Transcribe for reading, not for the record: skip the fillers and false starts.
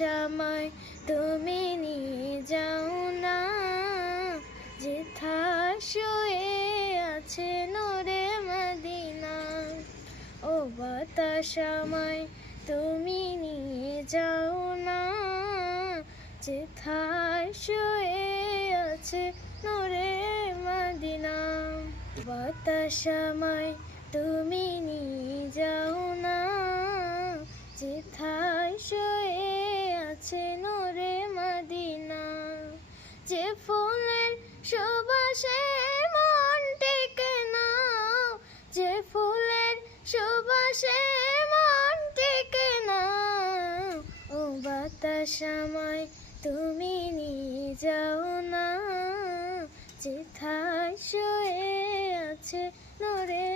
আমায় তুমি নিয়ে যাও না, যেথায় শুয়ে আছে নূরে মদিনা। ও বাতাস আমায় তুমি নিয়ে যাও না, যেথায় শুয়ে আছে নূরে মদিনা। বাতাস আমায় তুমি নিয়ে যাও না, যেথায় শুয়ে আছে নূরে মদিনা। যে ফুলের সুবাসে মন টেকে না, যে ফুলের সুবাসে মন টেকে না। ও বাতাস আমায় তুমি নিয়ে যাও না, যেথায় শুয়ে আছে নূরে